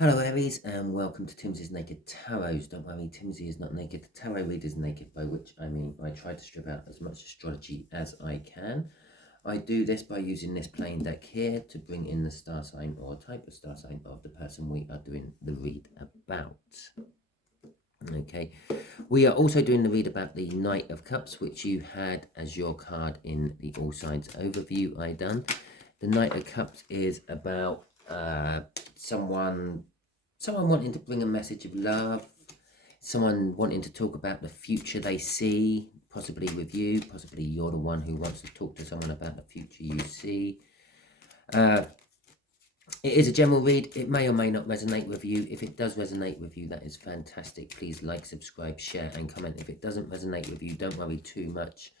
Hello Aries and welcome to Timsy's Naked Tarot. Don't worry, Timsy is not naked. The tarot read is naked, by which I mean I try to strip out as much astrology as I can. I do this by using this plain deck here to bring in the star sign or type of star sign of the person we are doing the read about. Okay, we are also doing the read about the Knight of Cups, which you had as your card in the All Signs overview I done. The Knight of Cups is about someone wanting to bring a message of love, someone wanting to talk about the future they see, possibly with you, possibly you're the one who wants to talk to someone about the future you see. It is a general read. It may or may not resonate with you. If it does resonate with you, that is fantastic. Please like, subscribe, share and comment. If it doesn't resonate with you, don't worry too much.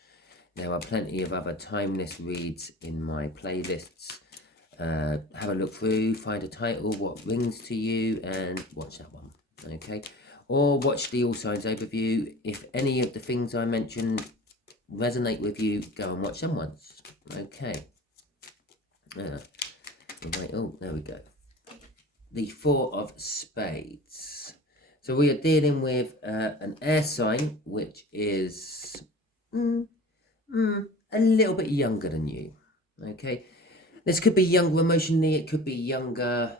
There are plenty of other timeless reads in my playlists. Have a look through, find a title, what rings to you, and watch that one. Okay, or watch the All Signs overview. If any of the things I mentioned resonate with you, go and watch them once. Okay. Right, oh, there we go. The Four of Spades. So we are dealing with an air sign which is a little bit younger than you. Okay, this could be younger emotionally, it could be younger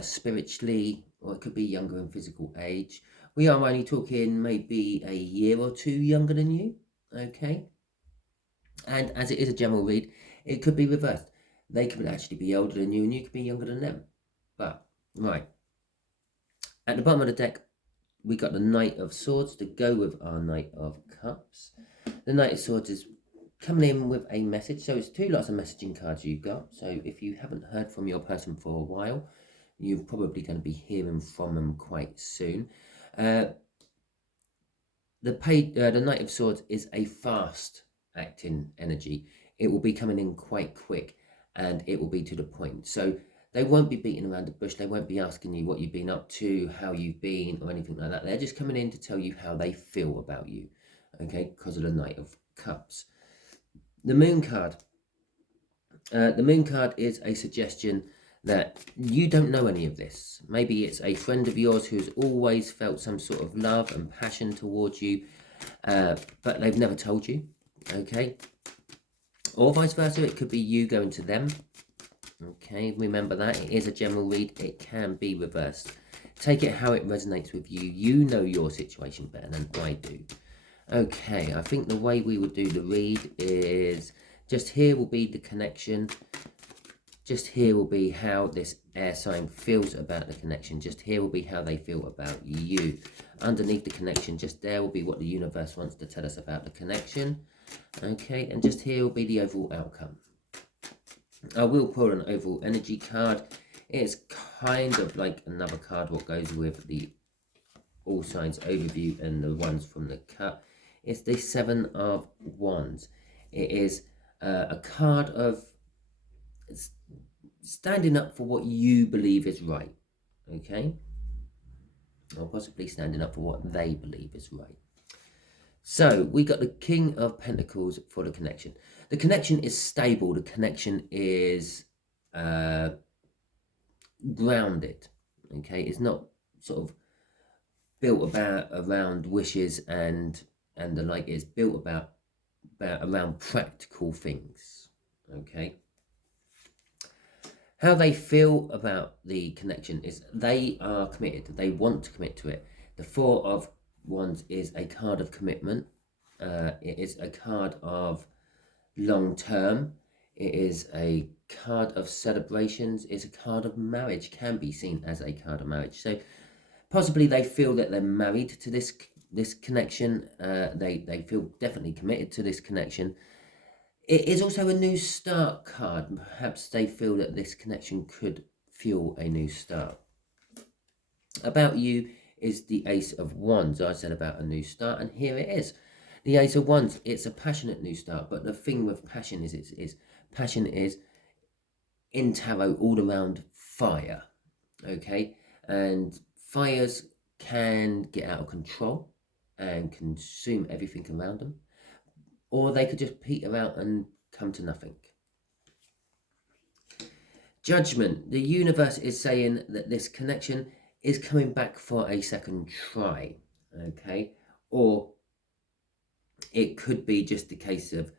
spiritually, or it could be younger in physical age. We are only talking maybe a year or two younger than you. Okay, and as it is a general read, it could be reversed. They could actually be older than you and you could be younger than them. But right, at the bottom of the deck we got the Knight of Swords to go with our Knight of Cups. The Knight of Swords is coming in with a message. So it's two lots of messaging cards you've got. So if you haven't heard from your person for a while, you're probably going to be hearing from them quite soon. The Knight of Swords is a fast acting energy. It will be coming in quite quick and it will be to the point. So they won't be beating around the bush. They won't be asking you what you've been up to, how you've been, or anything like that. They're just coming in to tell you how they feel about you, okay, because of the Knight of Cups. The Moon card. The Moon card is a suggestion that you don't know any of this. Maybe it's a friend of yours who's always felt some sort of love and passion towards you, but they've never told you, okay? Or vice versa, it could be you going to them. Okay, remember that. It is a general read. It can be reversed. Take it how it resonates with you. You know your situation better than I do. Okay, I think the way we would do the read is just here will be the connection. Just here will be how this air sign feels about the connection. Just here will be how they feel about you. Underneath the connection, just there will be what the universe wants to tell us about the connection. Okay, and just here will be the overall outcome. I will pull an overall energy card. It's kind of like another card what goes with the All Signs overview and the ones from the cut. It's the Seven of Wands. It is a card of standing up for what you believe is right, okay? Or possibly standing up for what they believe is right. So we got the King of Pentacles for the connection. The connection is stable. The connection is grounded, okay? It's not sort of built around wishes and the like. It's built around practical things, okay? How they feel about the connection is they are committed. They want to commit to it. The Four of Wands is a card of commitment. It is a card of long term. It is a card of celebrations. It's a card of marriage. Can be seen as a card of marriage. So possibly they feel that they're married to this connection. They feel definitely committed to this connection. It is also a new start card. Perhaps they feel that this connection could fuel a new start. About you is the Ace of Wands. I said about a new start, and here it is. The Ace of Wands, it's a passionate new start, but the thing with passion is passion is in tarot all around fire, okay? And fires can get out of control and consume everything around them, or they could just peter out and come to nothing. Judgment. The universe is saying that this connection is coming back for a second try, okay? Or it could be just a case of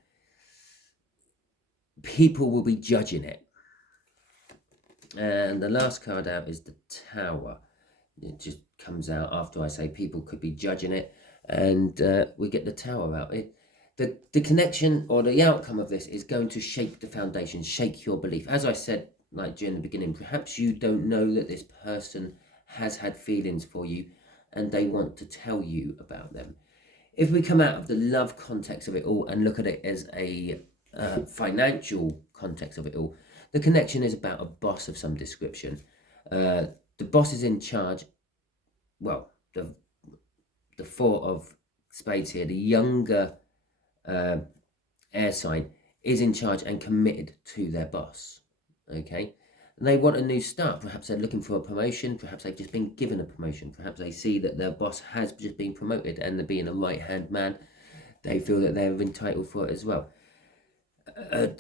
people will be judging it. And the last card out is the Tower. It just comes out after I say people could be judging it, and we get the Tower out. The connection or the outcome of this is going to shake the foundation, shake your belief. As I said, like during the beginning, perhaps you don't know that this person has had feelings for you and they want to tell you about them. If we come out of the love context of it all and look at it as a financial context of it all, the connection is about a boss of some description. The boss is in charge. Well, the Four of Spades here, the younger air sign, is in charge and committed to their boss. Okay, and they want a new start. Perhaps they're looking for a promotion. Perhaps they've just been given a promotion. Perhaps they see that their boss has just been promoted, and they're being a right-hand man, they feel that they're entitled for it as well.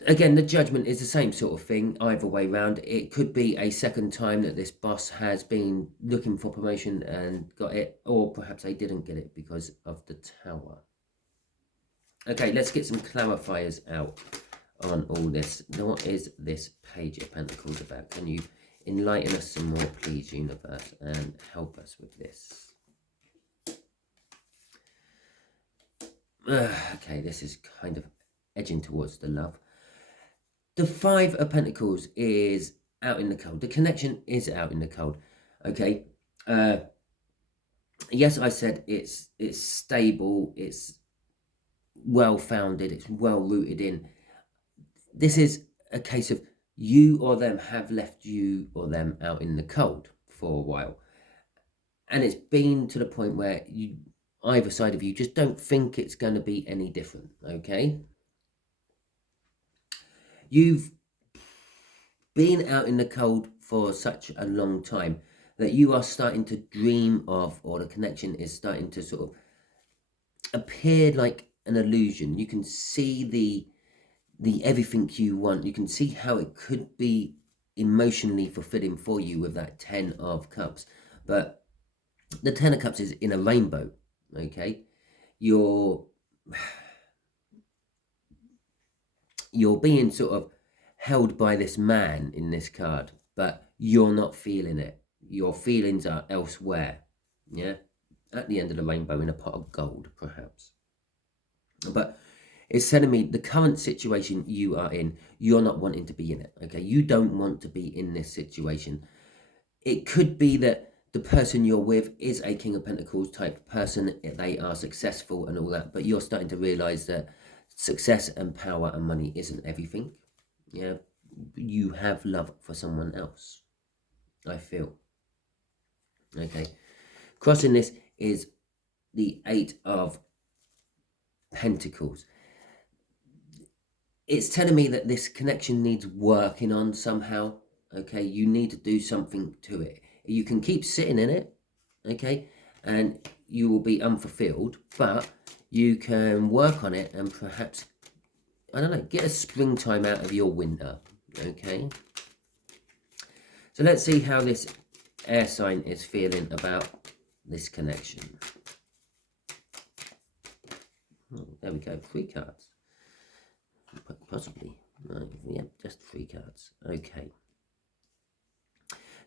Again, the judgment is the same sort of thing either way round. It could be a second time that this boss has been looking for promotion and got it, or perhaps they didn't get it because of the Tower. Okay, let's get some clarifiers out on all this. What is this Page of Pentacles about? Can you enlighten us some more, please, universe, and help us with this? Okay, this is kind of edging towards the love. The Five of Pentacles is out in the cold. The connection is out in the cold. Okay. Yes, I said it's stable, it's well founded, it's well rooted in. This is a case of you or them have left you or them out in the cold for a while, and it's been to the point where you, either side of you, just don't think it's going to be any different. Okay, you've been out in the cold for such a long time that you are starting to dream of, or the connection is starting to sort of appear like an illusion. You can see the everything you want. You can see how it could be emotionally fulfilling for you with that 10 of Cups. But the 10 of Cups is in a rainbow, okay? You're being sort of held by this man in this card, but you're not feeling it. Your feelings are elsewhere, yeah? At the end of the rainbow in a pot of gold, perhaps. But it's telling me the current situation you are in, you're not wanting to be in it, okay? You don't want to be in this situation. It could be that the person you're with is a King of Pentacles type person. They are successful and all that, but you're starting to realize that success and power and money isn't everything. Yeah, you have love for someone else, I feel. Okay, crossing this is the Eight of Pentacles. It's telling me that this connection needs working on somehow. Okay, you need to do something to it. You can keep sitting in it, okay, and you will be unfulfilled, but you can work on it and perhaps, I don't know, get a springtime out of your winter, okay? So let's see how this air sign is feeling about this connection. Oh, there we go, 3 cards. Possibly, right, yeah, just 3 cards, okay.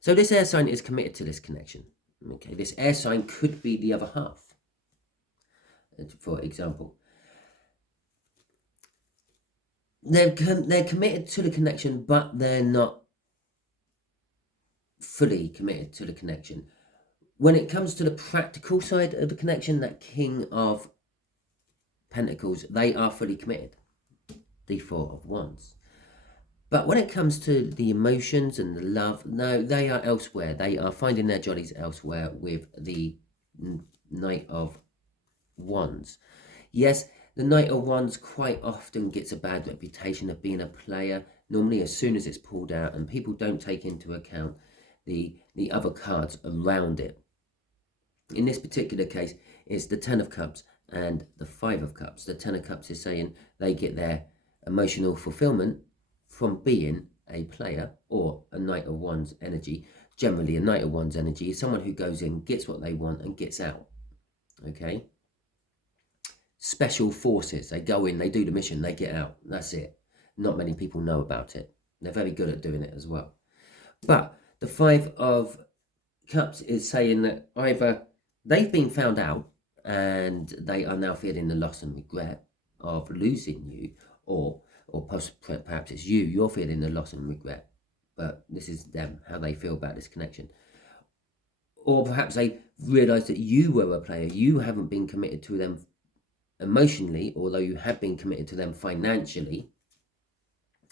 So this air sign is committed to this connection, okay? This air sign could be the other half, for example. They're committed to the connection, but they're not fully committed to the connection. When it comes to the practical side of the connection, that King of Pentacles, they are fully committed. The Four of Wands. But when it comes to the emotions and the love, no, they are elsewhere. They are finding their jollies elsewhere with the Knight of Wands. Yes, the Knight of Wands quite often gets a bad reputation of being a player. Normally, as soon as it's pulled out, and people don't take into account the other cards around it. In this particular case, it's the 10 of Cups and the 5 of Cups. The 10 of Cups is saying they get their emotional fulfillment from being a player or a Knight of Wands energy. Generally, a Knight of Wands energy is someone who goes in, gets what they want, and gets out. Okay? Special forces. They go in, they do the mission, they get out. That's it. Not many people know about it. They're very good at doing it as well. But the Five of Cups is saying that either they've been found out and they are now feeling the loss and regret of losing you, or perhaps it's you're feeling the loss and regret, but this is them, how they feel about this connection. Or perhaps they realise that you were a player, you haven't been committed to them emotionally, although you have been committed to them financially,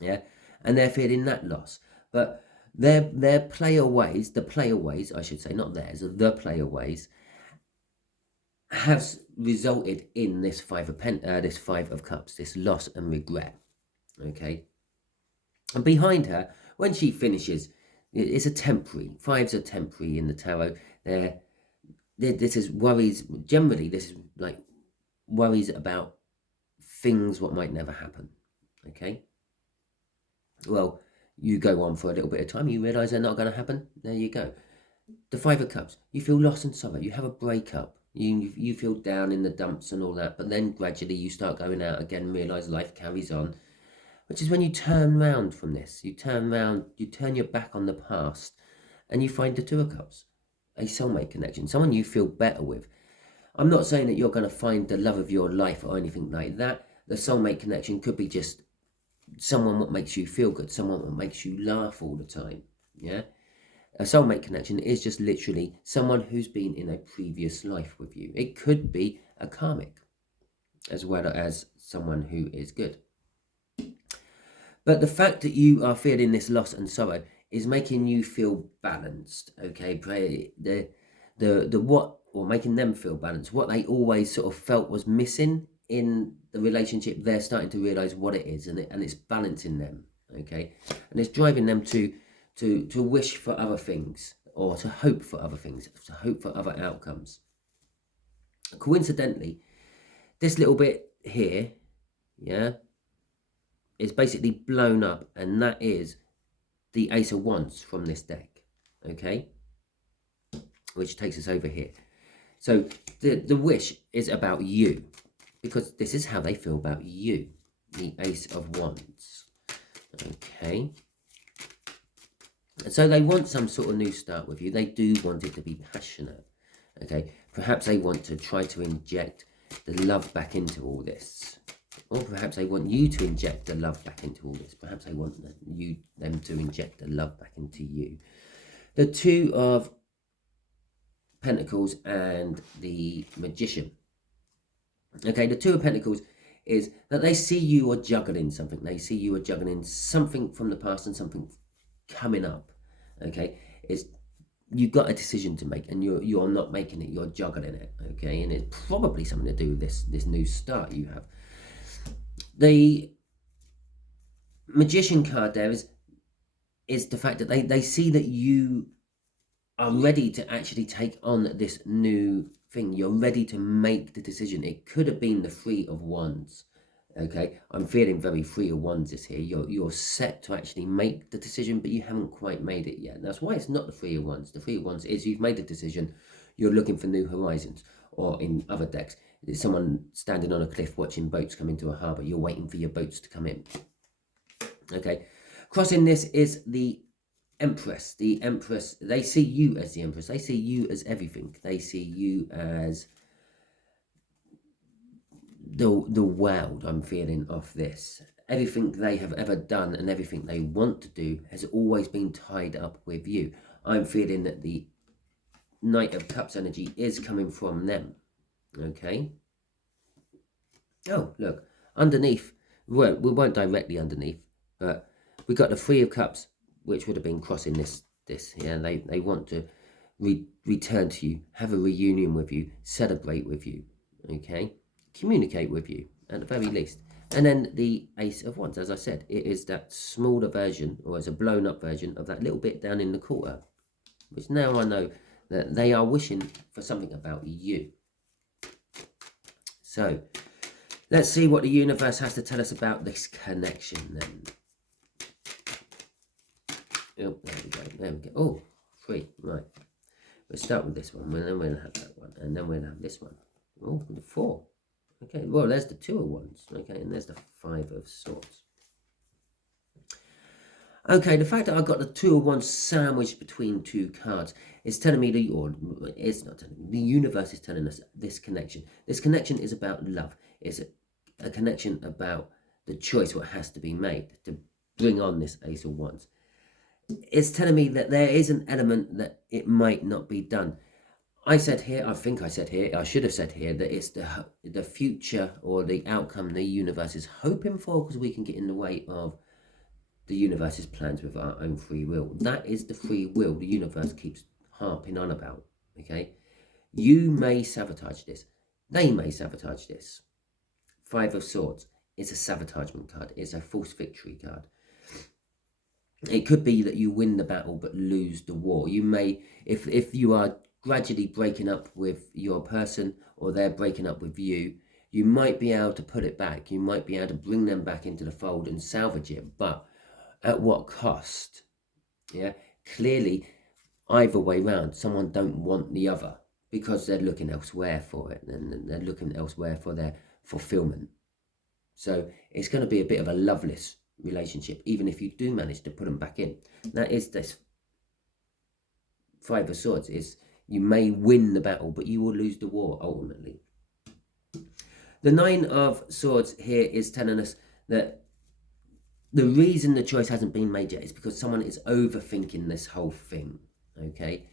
yeah, and they're feeling that loss. But their player ways, the player ways, I should say, not theirs, the player ways, has resulted in this Five of Cups, this loss and regret. Okay, and behind her, when she finishes, it's a temporary. Fives are temporary in the tarot. This is worries. Generally, this is like worries about things what might never happen. Okay. Well, you go on for a little bit of time, you realise they're not going to happen. There you go. The Five of Cups. You feel loss and sorrow. You have a breakup. You feel down in the dumps and all that. But then gradually you start going out again and realise life carries on. Which is when you turn round from this. You turn round, you turn your back on the past, and you find the Two of Cups. A soulmate connection. Someone you feel better with. I'm not saying that you're going to find the love of your life or anything like that. The soulmate connection could be just someone what makes you feel good, someone what makes you laugh all the time. Yeah, a soulmate connection is just literally someone who's been in a previous life with you. It could be a karmic as well as someone who is good. But the fact that you are feeling this loss and sorrow is making you feel balanced. Okay, the what, or making them feel balanced, what they always sort of felt was missing in the relationship, they're starting to realize what it is, and it's balancing them. Okay, and it's driving them to wish for other things, or to hope for other things, to hope for other outcomes. Coincidentally, this little bit here, yeah, is basically blown up, and that is the Ace of Wands from this deck. Okay, which takes us over here. So the wish is about you, because this is how they feel about you, the Ace of Wands. Okay. So they want some sort of new start with you. They do want it to be passionate. Okay. Perhaps they want to try to inject the love back into all this. Or perhaps they want you to inject the love back into all this. Perhaps they want them to inject the love back into you. The Two of Pentacles and the Magician. Okay, the Two of Pentacles is that they see you are juggling something. They see you are juggling something from the past and something coming up. Okay, it's you've got a decision to make, and you're not making it. You're juggling it. Okay, and it's probably something to do with this new start you have. The Magician card there is the fact that they see that you are ready to actually take on this new thing. You're ready to make the decision. It could have been the Three of Wands. Okay, I'm feeling very Three of Wands is here. You're set to actually make the decision, but you haven't quite made it yet. That's why it's not the Three of Wands. The Three of Wands is you've made a decision. You're looking for new horizons, or in other decks, there's someone standing on a cliff watching boats come into a harbour. You're waiting for your boats to come in. Okay, crossing this is the Empress. The Empress, they see you as the Empress. They see you as everything. They see you as the world. I'm feeling off this. Everything they have ever done and everything they want to do has always been tied up with you. I'm feeling that the Knight of Cups energy is coming from them. Okay. Oh, look. Underneath, we weren't directly underneath, but we got the Three of Cups, which would have been crossing this. Yeah, they want to return to you, have a reunion with you, celebrate with you, okay, communicate with you at the very least. And then the Ace of Wands, as I said, it is that smaller version, or it's a blown up version of that little bit down in the quarter, which now I know that they are wishing for something about you. So let's see what the universe has to tell us about this connection then. Oh, there we go. There we go. Oh, 3. Right. We'll start with this one, and then we'll have that one, and then we'll have this one. Oh, the 4. Okay, well, there's the 2 of Wands. Okay, and there's the 5 of Swords. Okay, the fact that I've got the 2 of Wands sandwiched between 2 cards is telling me or it's not telling me, the universe is telling us this connection. This connection is about love. It's a connection about the choice what has to be made to bring on this Ace of Wands. It's telling me that there is an element that it might not be done. I should have said here that it's the future or the outcome the universe is hoping for, because we can get in the way of the universe's plans with our own free will. That is the free will the universe keeps harping on about, okay? You may sabotage this. They may sabotage this. 5 of Swords is a sabotagement card. It's a false victory card. It could be that you win the battle but lose the war. You may, if you are gradually breaking up with your person or they're breaking up with you, you might be able to put it back. You might be able to bring them back into the fold and salvage it, but at what cost? Yeah, clearly, either way round, someone don't want the other because they're looking elsewhere for it, and they're looking elsewhere for their fulfillment. So it's going to be a bit of a loveless relationship, even if you do manage to put them back in. That is this 5 of Swords. Is you may win the battle, but you will lose the war ultimately. The 9 of Swords here is telling us that the reason the choice hasn't been made yet is because someone is overthinking this whole thing, okay?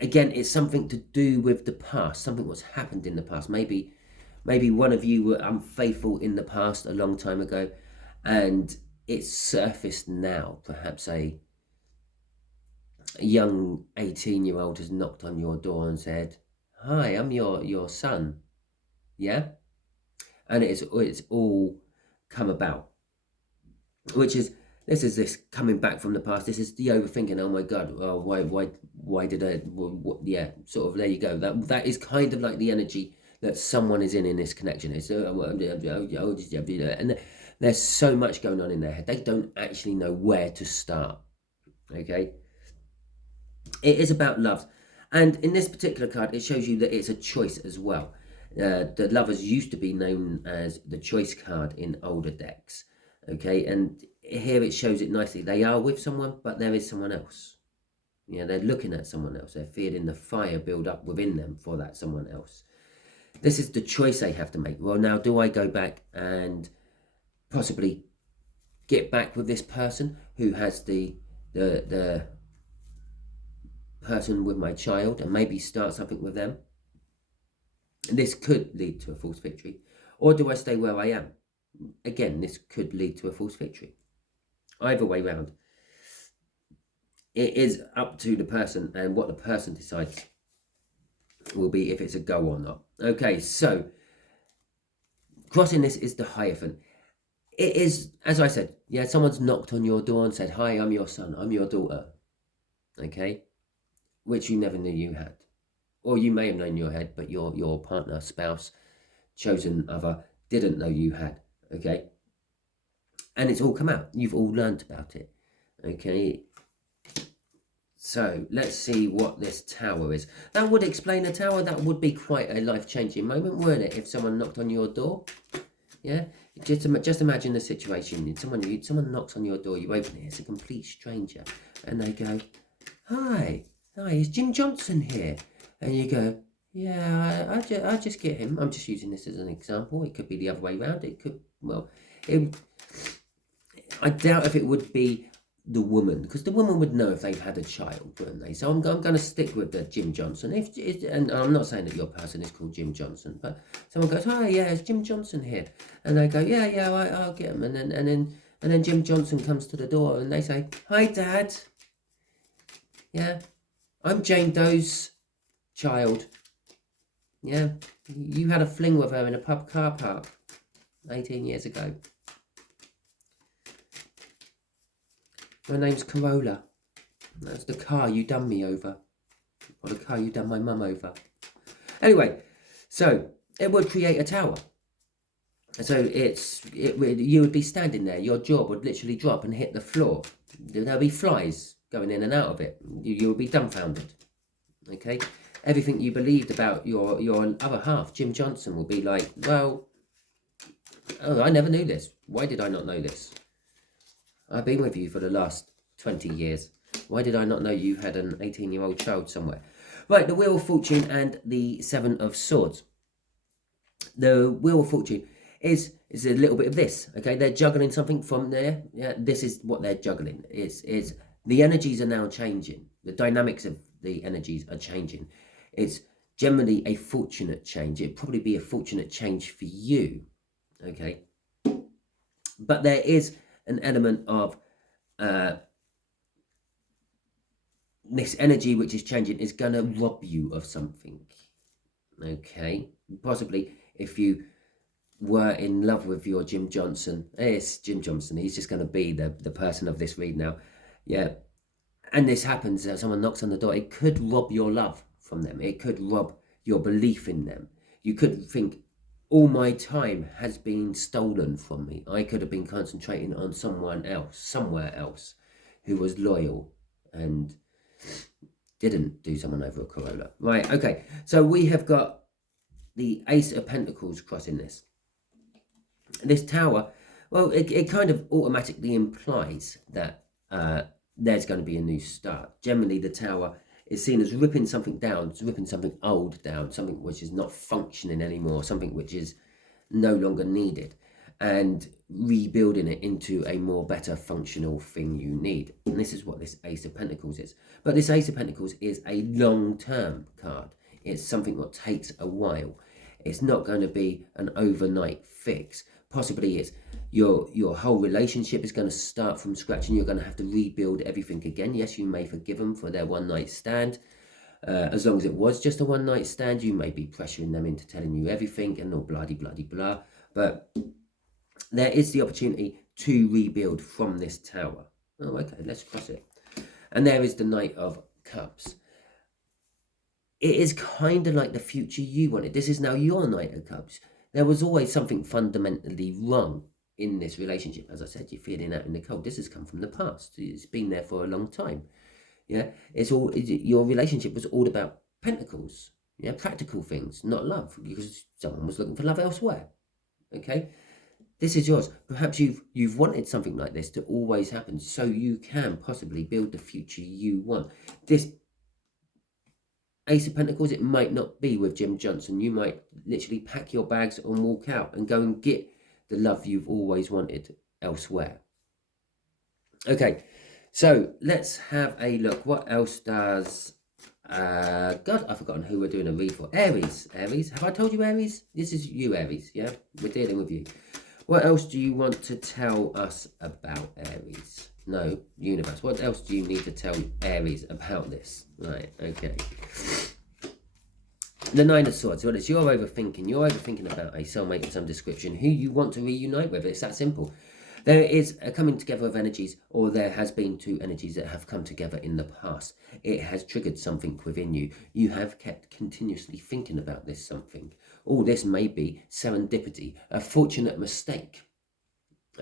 Again, it's something to do with the past, something what's happened in the past. Maybe one of you were unfaithful in the past a long time ago, and it's surfaced now. Perhaps a young 18-year-old has knocked on your door and said, "Hi, I'm your son," yeah? And it's all come about, which is this coming back from the past. This is the overthinking. Oh my God! Oh, why did I? Yeah, sort of. There you go. That is kind of like the energy that someone is in this connection. It's and there's so much going on in their head. They don't actually know where to start. Okay, it is about love, and in this particular card, it shows you that it's a choice as well. The Lovers used to be known as the choice card in older decks, okay, and here it shows it nicely. They are with someone, but there is someone else. Yeah, they're looking at someone else. They're feeling the fire build up within them for that someone else. This is the choice they have to make. Well, now, do I go back and possibly get back with this person who has the person with my child and maybe start something with them? This could lead to a false victory. Or do I stay where I am? Again, this could lead to a false victory. Either way round, it is up to the person, and what the person decides will be if it's a go or not. Okay, so crossing this is the Hierophant. It is, as I said, yeah, someone's knocked on your door and said, "Hi, I'm your son, I'm your daughter," okay, which you never knew you had. Or you may have known you had, but your partner, spouse, chosen other didn't know you had, okay? And it's all come out. You've all learned about it, okay? So let's see what this Tower is. That would explain the Tower. That would be quite a life-changing moment, wouldn't it, if someone knocked on your door? Yeah? Just imagine the situation. Someone knocks on your door, you open it, it's a complete stranger, and they go, Hi, is Jim Johnson here? And you go, yeah, I just get him. I'm just using this as an example. It could be the other way around. It could, well, I doubt if it would be the woman, because the woman would know if they've had a child, wouldn't they? So I'm going to stick with the Jim Johnson. And I'm not saying that your person is called Jim Johnson, but someone goes, "Hi, yeah, it's Jim Johnson here," and they go, "Yeah, I'll get him." And then Jim Johnson comes to the door, and they say, "Hi, Dad. Yeah, I'm Jane Doe's child. Yeah, you had a fling with her in a pub car park 18 years ago. My name's Corolla. That's the car you done me over. Or the car you done my mum over." Anyway, so it would create a tower. So you would be standing there, your jaw would literally drop and hit the floor. There'll be flies going in and out of it. You'll be dumbfounded. Okay, everything you believed about your other half, Jim Johnson, will be like, well, oh, I never knew this. Why did I not know this? I've been with you for the last 20 years. Why did I not know you had an 18-year-old child somewhere? Right, the Wheel of Fortune and the Seven of Swords. The Wheel of Fortune is a little bit of this. Okay, they're juggling something from there. Yeah, this is what they're juggling. It's the energies are now changing. The dynamics of the energies are changing. It's generally a fortunate change. It'd probably be a fortunate change for you. Okay, but there is an element of this energy which is changing is going to rob you of something. Okay, possibly if you were in love with your Jim Johnson, it's Jim Johnson, he's just going to be the person of this read now. Yeah, and this happens, someone knocks on the door, it could rob your love from them, it could rob your belief in them. You could think, all my time has been stolen from me. I could have been concentrating on someone else, somewhere else, who was loyal and didn't do someone over a Corolla. Right, okay, so we have got the Ace of Pentacles crossing this. This Tower, well, it kind of automatically implies that there's going to be a new start. Generally, the Tower is seen as ripping something down, ripping something old down, something which is not functioning anymore, something which is no longer needed, and rebuilding it into a more better functional thing you need. And this is what this Ace of Pentacles is. But this Ace of Pentacles is a long-term card. It's something that takes a while. It's not going to be an overnight fix. Possibly it's your whole relationship is going to start from scratch and you're going to have to rebuild everything again. Yes, you may forgive them for their one-night stand. As long as it was just a one-night stand, you may be pressuring them into telling you everything and all blah-de-blah-de-blah. But there is the opportunity to rebuild from this Tower. Oh, okay, let's cross it. And there is the Knight of Cups. It is kind of like the future you wanted. This is now your Knight of Cups. There was always something fundamentally wrong in this relationship. As I said, you're feeling out in the cold. This has come from the past. It's been there for a long time. Yeah, your relationship was all about pentacles. Yeah, practical things, not love, because someone was looking for love elsewhere. Okay, this is yours. Perhaps you've wanted something like this to always happen, so you can possibly build the future you want. This Ace of Pentacles, it might not be with Jim Johnson. You might literally pack your bags and walk out and go and get the love you've always wanted elsewhere. Okay, so let's have a look. What else does... God, I've forgotten who we're doing a read for. Aries. Aries. Have I told you Aries? This is you, Aries, yeah? We're dealing with you. What else do you want to tell us about Aries? No, universe. What else do you need to tell Aries about this? Right, okay. The Nine of Swords. Well, it's you're overthinking. You're overthinking about a soulmate of some description who you want to reunite with. It's that simple. There is a coming together of energies, or there has been two energies that have come together in the past. It has triggered something within you. You have kept continuously thinking about this something. All this may be serendipity, a fortunate mistake.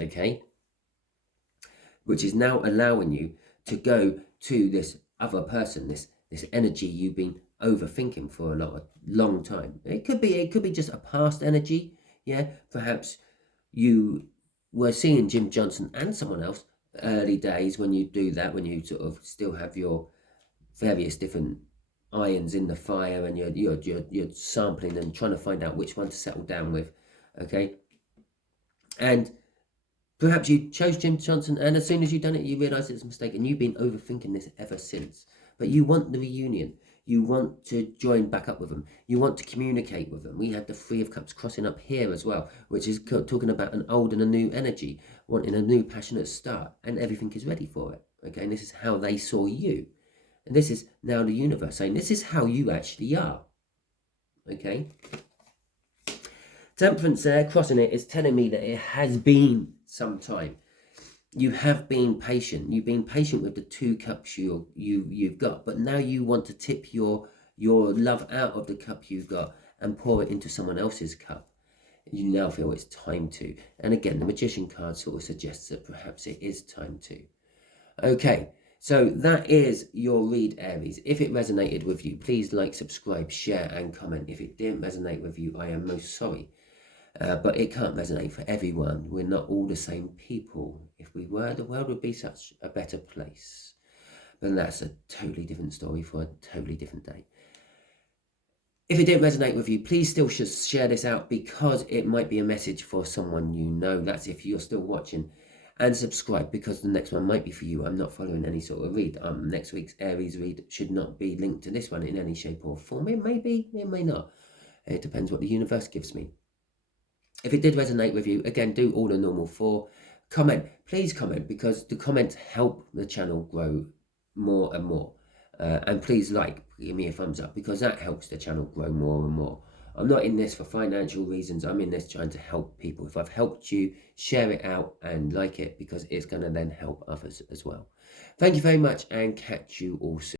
Okay? Which is now allowing you to go to this other person, this energy you've been overthinking for a long time. It could be just a past energy. Yeah, perhaps you were seeing Jim Johnson and someone else early days when you do that, when you sort of still have your various different irons in the fire and you're sampling and trying to find out which one to settle down with. Okay, and perhaps you chose Jim Johnson, and as soon as you've done it, you realise it's a mistake, and you've been overthinking this ever since. But you want the reunion. You want to join back up with them. You want to communicate with them. We had the Three of Cups crossing up here as well, which is talking about an old and a new energy, wanting a new passionate start, and everything is ready for it. Okay, and this is how they saw you. And this is now the universe saying, this is how you actually are. Okay? Temperance there, crossing it, is telling me that it has been some time. You have been patient. You've been patient with the two cups you've got, but now you want to tip your love out of the cup you've got and pour it into someone else's cup. You now feel it's time to. And again, the Magician card sort of suggests that perhaps it is time to. Okay, so that is your read, Aries. If it resonated with you, please like, subscribe, share, and comment. If it didn't resonate with you, I am most sorry. But it can't resonate for everyone. We're not all the same people. If we were, the world would be such a better place. But that's a totally different story for a totally different day. If it didn't resonate with you, please still share this out, because it might be a message for someone you know. That's if you're still watching. And subscribe, because the next one might be for you. I'm not following any sort of read. Next week's Aries read should not be linked to this one in any shape or form. It may be, it may not. It depends what the universe gives me. If it did resonate with you, again, do all the normal 4. Comment, please comment, because the comments help the channel grow more and more. And please give me a thumbs up, because that helps the channel grow more and more. I'm not in this for financial reasons. I'm in this trying to help people. If I've helped you, share it out and like it, because it's going to then help others as well. Thank you very much, and catch you all soon.